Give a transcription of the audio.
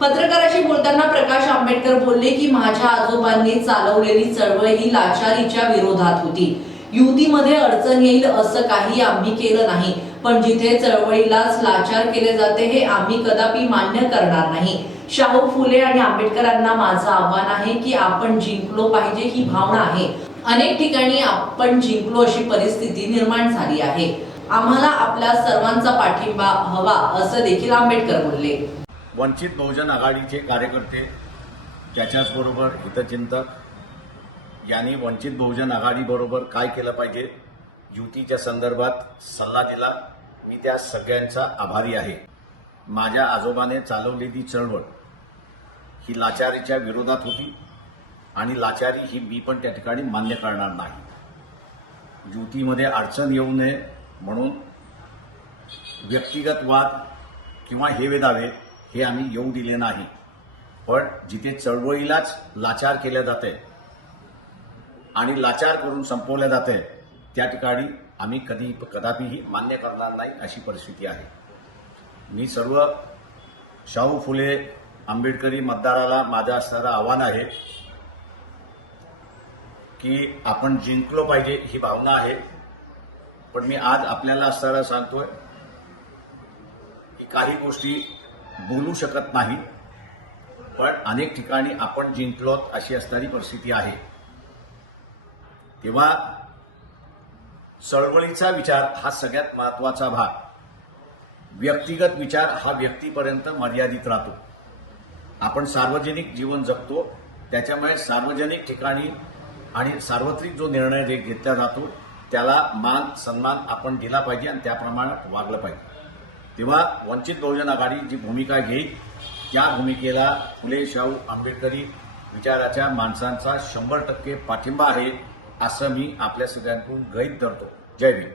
पत्रकाराशी बोलताना प्रकाश आंबेडकर बोलले की माझ्या आजोबांनी चालवलेली चळवळ ही लाचारीच्या विरोधात होती. युतीमध्ये अडचण येईल असं काही आम्ही केलं नाही. पण जिथे चळवळीलाच लाचार केले जाते हे आम्ही कदापि मान्य करणार नाही. शाहू फुले आणि आंबेडकरांना माझं आव्हान आहे की आपण जिंकलो पाहिजे ही भावना आहे. अनेक ठिकाणी आपण जिंकलो अशी परिस्थिती निर्माण झाली आहे. आम्हाला आपल्या सर्वांचा पाठिंबा हवा असं देखील आंबेडकर बोलले. वंचित बहुजन आघाडीचे कार्यकर्ते त्याच्याचबरोबर हितचिंतक यांनी वंचित बहुजन आघाडीबरोबर काय केलं पाहिजे? युतीच्या संदर्भात सल्ला दिला. मी त्या सगळ्यांचा आभारी आहे. माझ्या आजोबाने चालवलेली चळवळ ही लाचारीच्या विरोधात होती आणि लाचारी ही मी पण त्या ठिकाणी मान्य करणार नाही. युतीमध्ये अडचण येऊ नये म्हणून व्यक्तिगत वाद किंवा हेवे दावे हे आम्ही येऊ दिले नाही. पण जिथे चळवळीलाच लाचार केल्या जाते आणि लाचार करून संपवल्या जाते त्या ठिकाणी आम्ही कधी कदापिही मान्य करणार नाही अशी परिस्थिती आहे. मी सर्व शाहू फुले आंबेडकरी मतदाराला माझं असणारं आव्हान आहे की आपण जिंकलो पाहिजे ही भावना आहे. पण मी आज आपल्याला असणारं सांगतोय की काही गोष्टी बोलू शकत नाही पण अनेक ठिकाणी आपण जिंकलोत अशी असणारी परिस्थिती आहे. तेव्हा चळवळीचा विचार हा सगळ्यात महत्त्वाचा भाग. व्यक्तिगत विचार हा व्यक्तीपर्यंत मर्यादित राहतो. आपण सार्वजनिक जीवन जगतो त्याच्यामुळे सार्वजनिक ठिकाणी आणि सार्वत्रिक जो निर्णय घेतला जातो त्याला मान सन्मान आपण दिला पाहिजे आणि त्याप्रमाणे वागलं पाहिजे. तेव्हा वंचित बहुजन आघाडी जी भूमिका घेईल त्या भूमिकेला फुले शाहू आंबेडकरी विचाराच्या माणसांचा शंभर टक्के पाठिंबा आहे असं मी आपल्या सगळ्यांकडून गृहीत धरतो. जय भीम.